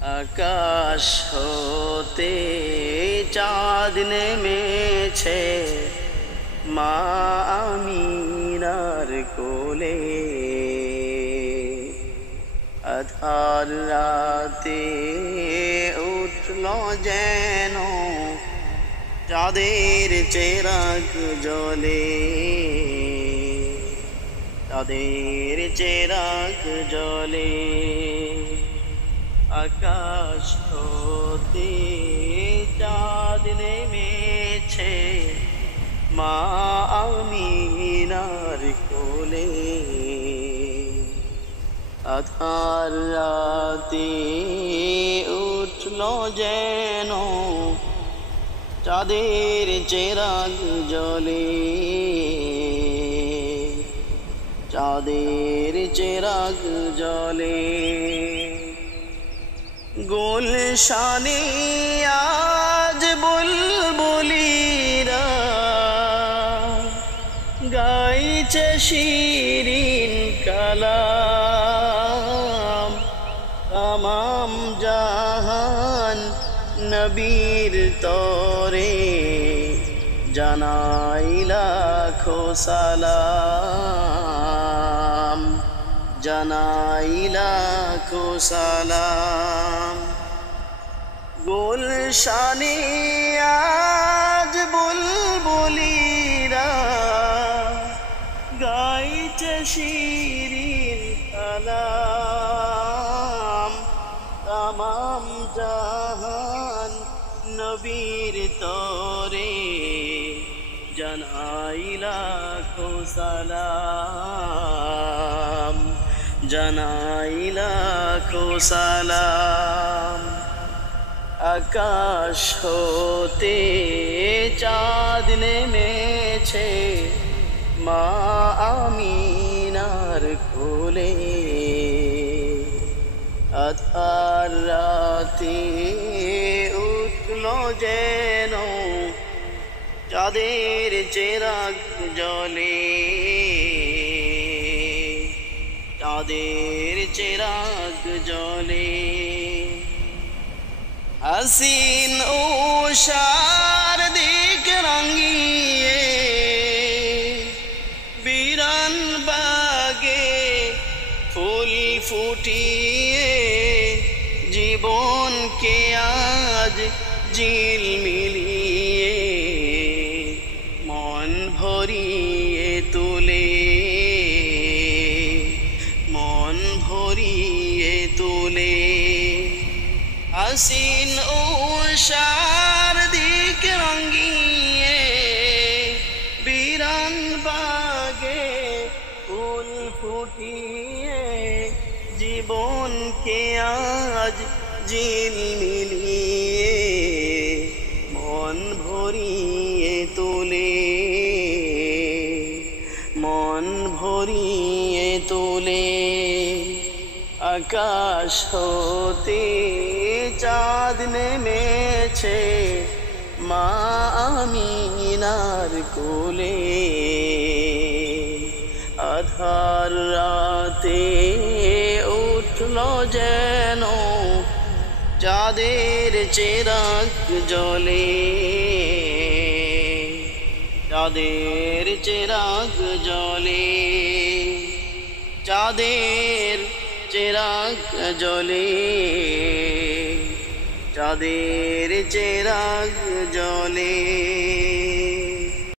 আকাশ হতে চাঁদ নেমেছে মা আমিনার কোলে। আধার রাতে উঠল যেন চাঁদের চেরাগ জ্বলে, চাঁদের চেরাগ জ্বলে। আকাশ হতে চাঁদ নেমেছে মা আমিনার কোলে। আধার রাতে উঠল যেন চাঁদের চেরাগ জ্বলে, চাঁদের চেরাগ জ্বলে। গুলশানে আজ বুলবুলিরা গাইছে শিরিন কালাম। তামাম জাহান নবীর তরে জানাই লাখো সালাম, জানাই লাখো সালাম। গুলশানে আজ বুলবুলিরা গাইছে শিরিন কালাম। তামাম জাহান নবীর তরে জানাই লাখো সালাম, জানাই লাখো সালাম। আকাশ হতে চাঁদ নেমেছে মা আমিনার কোলে। আধার রাতে উঠল যেন চাঁদের চেরাগ জ্বলে, চাঁদের চেরাগ জ্বলে। হাসিন উষার দিক রঙিয়ে বিরান বাগে ফুল ফুটিয়ে জীবনকে আজ ঝিলমিলিয়ে মন ভরিয়ে তোলে, মন ভরিয়ে তোলে। হাসিন উষার দিক রঙিয়ে বিরান বাগে ফুল ফুটিয়ে জীবনকে আজ ঝিলমিলিয়ে মন ভরিয়ে তোলে, মন ভরিয়ে তোলে। আকাশ হতে চাঁদ নেমেছে মা আমিনার কোলে। আধার রাতে উঠল যেন চাঁদের চেরাগ জ্বলে, চাঁদের চেরাগ জ্বলে, চাঁদের চেরাগ জ্বলে, চাঁদের চেরাগ জ্বলে।